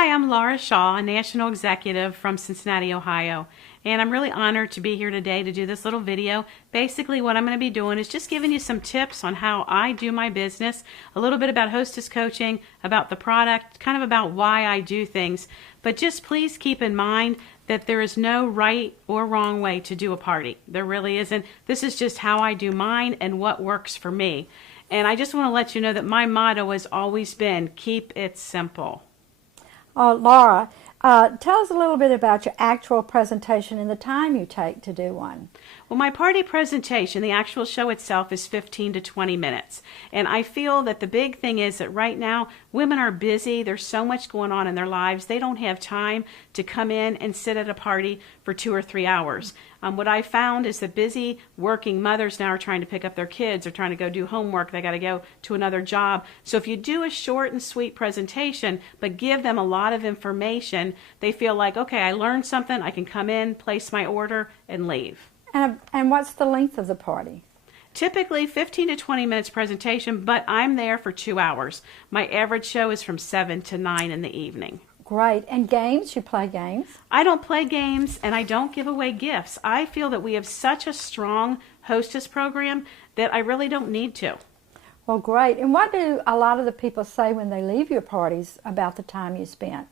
Hi, I'm Laura Shaw, a national executive from Cincinnati, Ohio, and I'm really honored to be here today to do this little video. Basically, what I'm going to be doing is just giving you some tips on how I do my business, a little bit about hostess coaching, about the product, kind of about why I do things. But just please keep in mind that there is no right or wrong way to do a party. There really isn't. This is just how I do mine and what works for me. And I just want to let you know that my motto has always been, keep it simple. Laura, tell us a little bit about your actual presentation and the time you take to do one. Well, my party presentation, the actual show itself, is 15 to 20 minutes. And I feel that the big thing is that right now, women are busy. There's so much going on in their lives. They don't have time to come in and sit at a party for 2 or 3 hours. What I found is that busy working mothers now are trying to pick up their kids or trying to go do homework. They got to go to another job. So if you do a short and sweet presentation, but give them a lot of information, they feel like, okay, I learned something. I can come in, place my order, and leave. And what's the length of the party? Typically 15 to 20 minutes presentation, but I'm there for 2 hours. My average show is from 7 to 9 in the evening. Great. And games? You play games? I don't play games and I don't give away gifts. I feel that we have such a strong hostess program that I really don't need to. Well, great. And what do a lot of the people say when they leave your parties about the time you spent?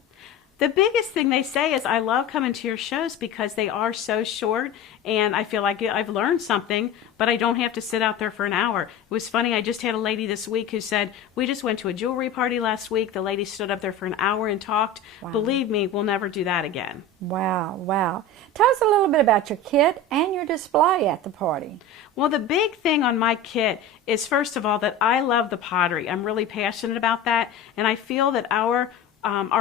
The biggest thing they say is, I love coming to your shows because they are so short and I feel like I've learned something, but I don't have to sit out there for an hour. It was funny, I just had a lady this week who said, we just went to a jewelry party last week. The lady stood up there for an hour and talked. Wow. Believe me, we'll never do that again. Wow, wow. Tell us a little bit about your kit and your display at the party. Well, the big thing on my kit is, first of all, that I love the pottery. I'm really passionate about that, and I feel that our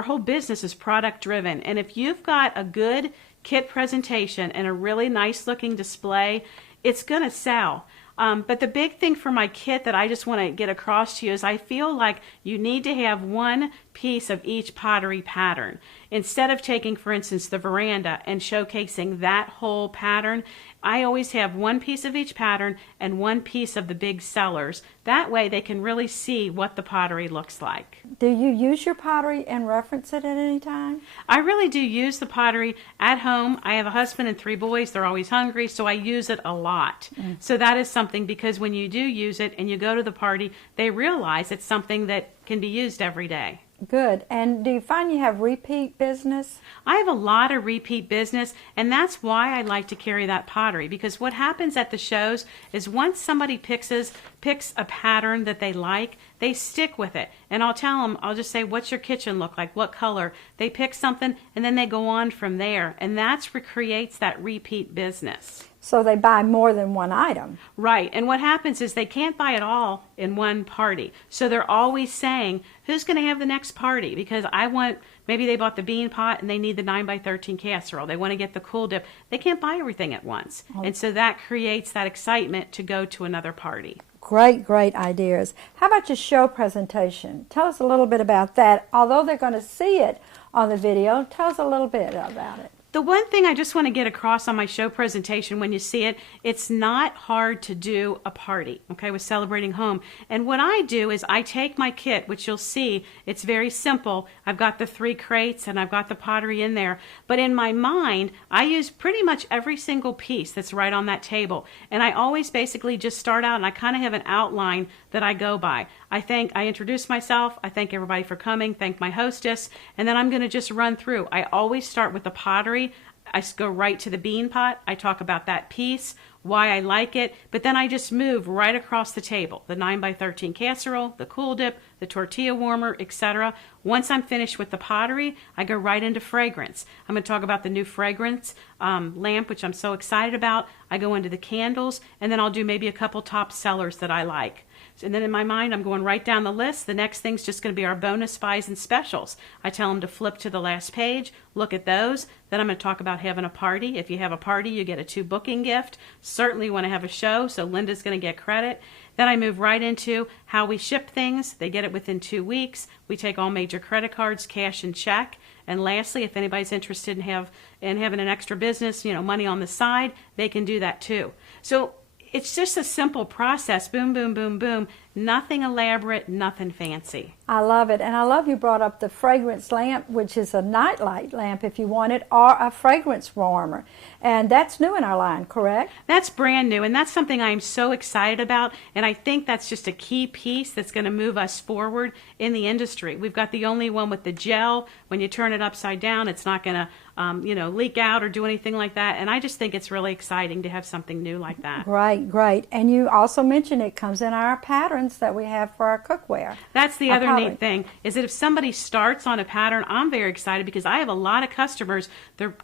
whole business is product driven, and if you've got a good kit presentation and a really nice looking display, it's going to sell. But the big thing for my kit that I just want to get across to you is I feel like you need to have one piece of each pottery pattern. Instead of taking, for instance, the veranda and showcasing that whole pattern, I always have one piece of each pattern and one piece of the big sellers. That way they can really see what the pottery looks like. Do you use your pottery and reference it at any time? I really do use the pottery at home. I have a husband and 3 boys. They're always hungry, so I use it a lot. So that is something, because when you do use it and you go to the party, they realize it's something that can be used every day. Good. And do you find you have repeat business? I have a lot of repeat business, and that's why I like to carry that pottery, because what happens at the shows is once somebody picks a pattern that they like, they stick with it. And I'll tell them, I'll just say, what's your kitchen look like? What color? They pick something, and then they go on from there. And that's what creates that repeat business. So they buy more than one item. Right. And what happens is they can't buy it all in one party. So they're always saying, who's going to have the next party? Because I want, maybe they bought the bean pot and they need the 9x13 casserole. They want to get the cool dip. They can't buy everything at once. And so that creates that excitement to go to another party. Great, great ideas. How about your show presentation? Tell us a little bit about that. Although they're going to see it on the video, tell us a little bit about it. The one thing I just want to get across on my show presentation, when you see it, it's not hard to do a party, okay, with Celebrating Home. And what I do is I take my kit, which you'll see, it's very simple. I've got the 3 crates and I've got the pottery in there. But in my mind, I use pretty much every single piece that's right on that table. And I always basically just start out and I kind of have an outline that I go by. I introduce myself, I thank everybody for coming, thank my hostess, and then I'm going to just run through. I always start with the pottery. I go right to the bean pot. I talk about that piece, why I like it, but then I just move right across the table. The 9x13 casserole, the cool dip, the tortilla warmer, etc. Once I'm finished with the pottery, I go right into fragrance. I'm going to talk about the new fragrance lamp, which I'm so excited about. I go into the candles, and then I'll do maybe a couple top sellers that I like. And then in my mind, I'm going right down the list. The next thing's just going to be our bonus buys and specials. I tell them to flip to the last page, look at those. Then I'm going to talk about having a party. If you have a party, you get a 2 booking gift. Certainly want to have a show, so Linda's going to get credit. Then I move right into how we ship things. They get it within 2 weeks. We take all major credit cards, cash and check. And lastly, if anybody's interested in having an extra business, money on the side, they can do that too. So it's just a simple process. Boom, boom, boom, boom. Nothing elaborate, nothing fancy. I love it. And I love you brought up the fragrance lamp, which is a nightlight lamp if you want it, or a fragrance warmer. And that's new in our line, correct? That's brand new, and that's something I'm so excited about, and I think that's just a key piece that's going to move us forward in the industry. We've got the only one with the gel. When you turn it upside down, it's not going to leak out or do anything like that, and I just think it's really exciting to have something new like that. Great, great. And you also mentioned it comes in our patterns that we have for our cookware. That's the Our other pottery. neat thing, is that if somebody starts on a pattern, I'm very excited because I have a lot of customers,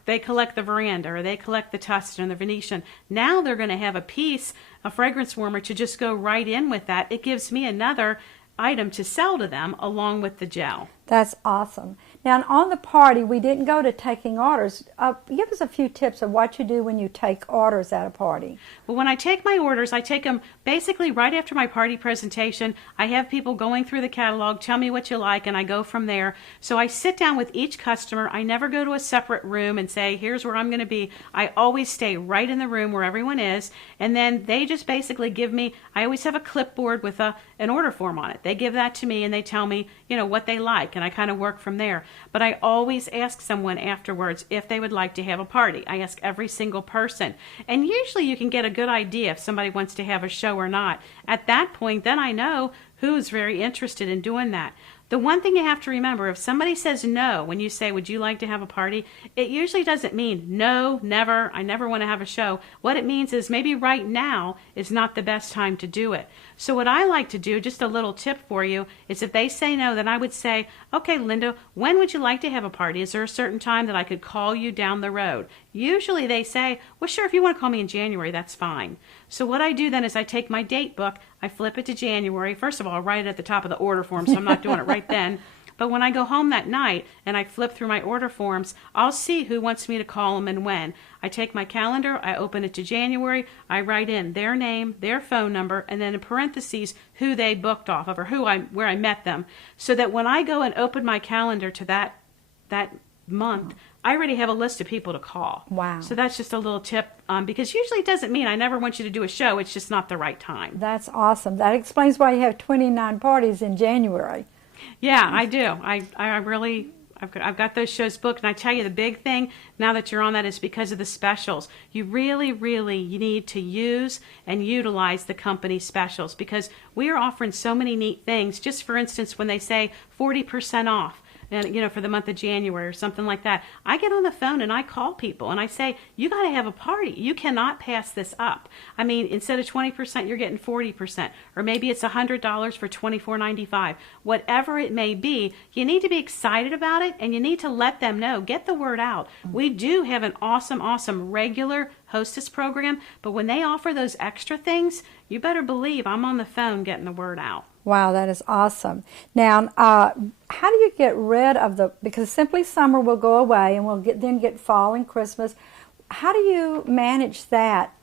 they collect the veranda or they collect the Tustin and the Venetian. Now they're going to have a piece, a fragrance warmer, to just go right in with that. It gives me another item to sell to them along with the gel. That's awesome. Now, on the party, we didn't go to taking orders. Give us a few tips of what you do when you take orders at a party. Well, when I take my orders, I take them basically right after my party presentation. I have people going through the catalog, tell me what you like, and I go from there. So I sit down with each customer. I never go to a separate room and say, here's where I'm going to be. I always stay right in the room where everyone is, and then they just basically give me, I always have a clipboard with an order form on it. They give that to me, and they tell me, what they like, and I kind of work from there. But I always ask someone afterwards if they would like to have a party. I ask every single person. And usually you can get a good idea if somebody wants to have a show or not. At that point, then I know who's very interested in doing that. The one thing you have to remember, if somebody says no when you say, would you like to have a party, it usually doesn't mean no, never, I never want to have a show. What it means is maybe right now is not the best time to do it. So what I like to do, just a little tip for you, is if they say no, then I would say, okay, Linda, when would you like to have a party? Is there a certain time that I could call you down the road? Usually they say, well, sure, if you want to call me in January, that's fine. So what I do then is I take my date book, I flip it to January. First of all, I write it at the top of the order form, so I'm not doing it right then. But when I go home that night and I flip through my order forms, I'll see who wants me to call them and when. I take my calendar, I open it to January, I write in their name, their phone number, and then in parentheses who they booked off of or where I met them, so that when I go and open my calendar to that month, I already have a list of people to call. Wow. So that's just a little tip, because usually it doesn't mean I never want you to do a show, it's just not the right time. That's awesome. That explains why you have 29 parties in January. Yeah, I do. I've got those shows booked, and I tell you the big thing now that you're on that is because of the specials. You really, really need to use and utilize the company specials because we are offering so many neat things. Just for instance, when they say 40% off, and for the month of January or something like that, I get on the phone and I call people and I say, you got to have a party. You cannot pass this up. I mean, instead of 20%, you're getting 40%, or maybe it's $100 for $24.95. Whatever it may be, you need to be excited about it and you need to let them know. Get the word out. We do have an awesome, awesome regular hostess program, but when they offer those extra things, you better believe I'm on the phone getting the word out. Wow, that is awesome. Now, how do you get rid of because Simply Summer will go away and we'll then get fall and Christmas. How do you manage that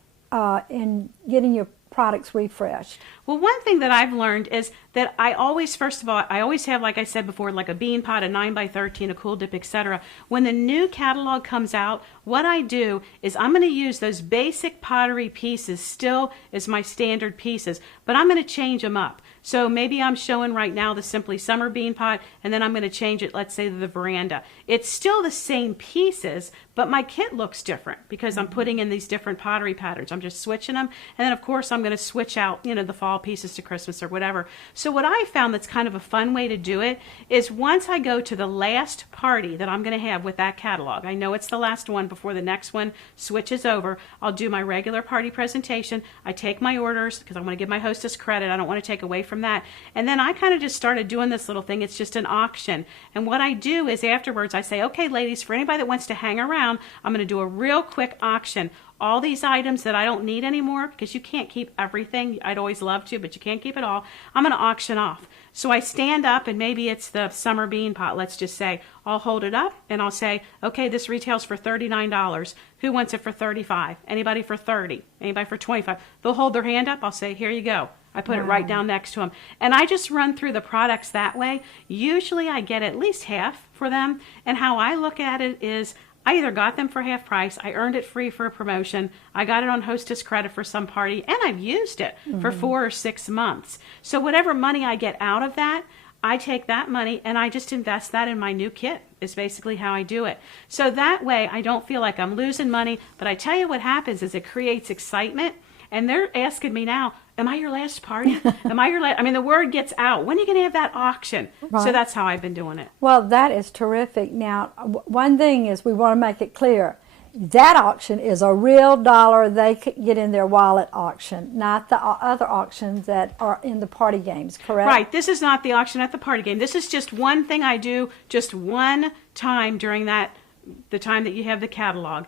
in getting your products refreshed? Well, one thing that I've learned is that I always, first of all, I always have, like I said before, like a bean pot, a 9x13, a cool dip, etc. When the new catalog comes out, what I do is I'm going to use those basic pottery pieces still as my standard pieces, but I'm going to change them up. So maybe I'm showing right now the Simply Summer bean pot, and then I'm going to change it, let's say, to the veranda. It's still the same pieces, but my kit looks different because I'm putting in these different pottery patterns. I'm just switching them, and then of course I'm going to switch out, the fall pieces to Christmas or whatever. So what I found that's kind of a fun way to do it is once I go to the last party that I'm going to have with that catalog, I know it's the last one before the next one switches over, I'll do my regular party presentation. I take my orders because I want to give my hostess credit. I don't want to take away from that. And then I kind of just started doing this little thing. It's just an auction. And what I do is afterwards I say, okay, ladies, for anybody that wants to hang around, I'm going to do a real quick auction. All these items that I don't need anymore, because you can't keep everything. I'd always love to, but you can't keep it all. I'm going to auction off. So I stand up, and maybe it's the summer bean pot, let's just say. I'll hold it up, and I'll say, okay, this retails for $39. Who wants it for $35? Anybody for $30? Anybody for $25? They'll hold their hand up. I'll say, here you go. I put it right down next to them. And I just run through the products that way. Usually I get at least half for them. And how I look at it is I either got them for half price, I earned it free for a promotion, I got it on hostess credit for some party, and I've used it for 4 or 6 months. So whatever money I get out of that, I take that money and I just invest that in my new kit is basically how I do it. So that way I don't feel like I'm losing money, but I tell you what happens is it creates excitement. And they're asking me now, am I your last party? Am I your last? I mean, the word gets out. When are you going to have that auction? Right. So that's how I've been doing it. Well, that is terrific. Now, one thing is we want to make it clear. That auction is a real dollar they could get in their wallet auction, not the other auctions that are in the party games, correct? Right. This is not the auction at the party game. This is just one thing I do just one time during the time that you have the catalog,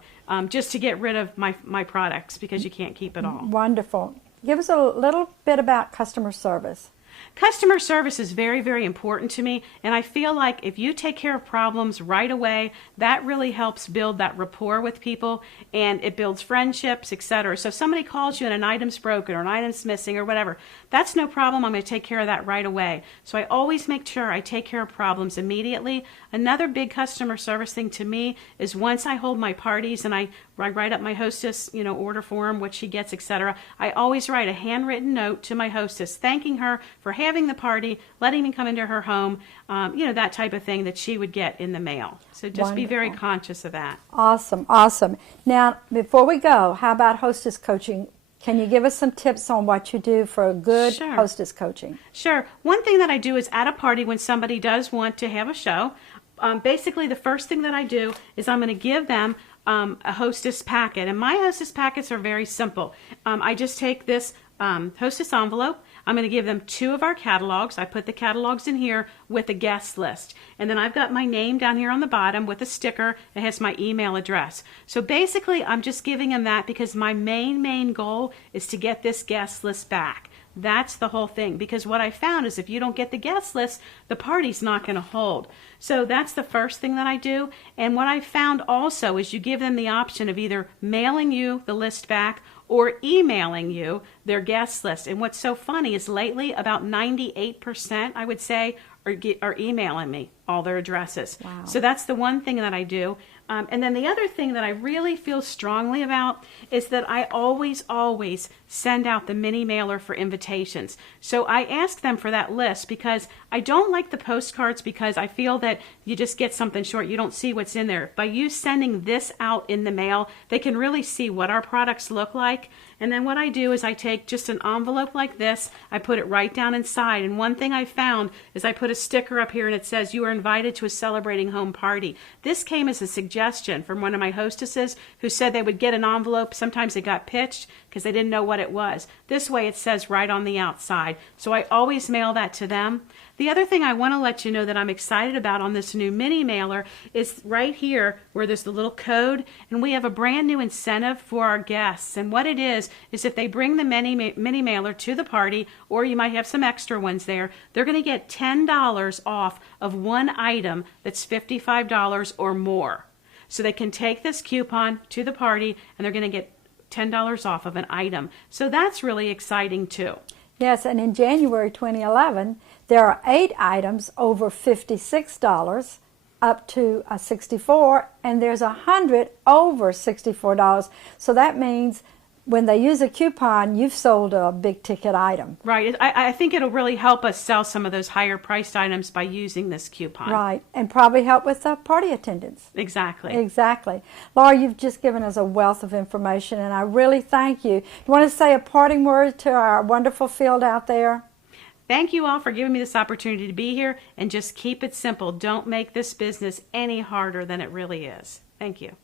just to get rid of my products because you can't keep it all. Wonderful. Give us a little bit about customer service. Customer service is very, very important to me, and I feel like if you take care of problems right away, that really helps build that rapport with people, and it builds friendships, etc. So if somebody calls you and an item's broken or an item's missing or whatever, that's no problem. I'm going to take care of that right away. So I always make sure I take care of problems immediately. Another big customer service thing to me is once I hold my parties and I write up my hostess, order form, what she gets, etc. I always write a handwritten note to my hostess thanking her for having the party, letting me come into her home, that type of thing that she would get in the mail. So just be very conscious of that. Awesome, awesome. Now, before we go, how about hostess coaching? Can you give us some tips on what you do for a good hostess coaching? Sure. One thing that I do is at a party when somebody does want to have a show, basically the first thing that I do is I'm going to give them a hostess packet. And my hostess packets are very simple. I just take this hostess envelope. I'm going to give them 2 of our catalogs. I put the catalogs in here with a guest list. And then I've got my name down here on the bottom with a sticker that has my email address. So basically, I'm just giving them that because my main goal is to get this guest list back. That's the whole thing, because what I found is if you don't get the guest list, the party's not going to hold. So that's the first thing that I do. And what I found also is you give them the option of either mailing you the list back or emailing you their guest list. And what's so funny is lately about 98%, I would say, are emailing me all their addresses. Wow. So that's the one thing that I do. And then the other thing that I really feel strongly about is that I always send out the mini mailer for invitations. So I ask them for that list because I don't like the postcards because I feel that you just get something short. You don't see what's in there. By you sending this out in the mail, they can really see what our products look like. And then what I do is I take just an envelope like this, I put it right down inside. And one thing I found is I put a sticker up here and it says, "You are invited to a Celebrating Home party." This came as a suggestion from one of my hostesses who said they would get an envelope. Sometimes it got pitched because they didn't know what it was. This way it says right on the outside. So I always mail that to them. The other thing I want to let you know that I'm excited about on this new mini mailer is right here where there's the little code, and we have a brand new incentive for our guests. And what it is if they bring the mini mailer to the party, or you might have some extra ones there, they're going to get $10 off of one item that's $55 or more. So they can take this coupon to the party and they're going to get $10 off of an item. So that's really exciting too. Yes, and in January 2011, there are 8 items over $56 up to $64, and there's 100 over $64. So that means when they use a coupon, you've sold a big ticket item. Right. I think it'll really help us sell some of those higher priced items by using this coupon. Right, and probably help with party attendance. Exactly. Exactly. Laura, you've just given us a wealth of information, and I really thank you. You want to say a parting word to our wonderful field out there? Thank you all for giving me this opportunity to be here, and just keep it simple. Don't make this business any harder than it really is. Thank you.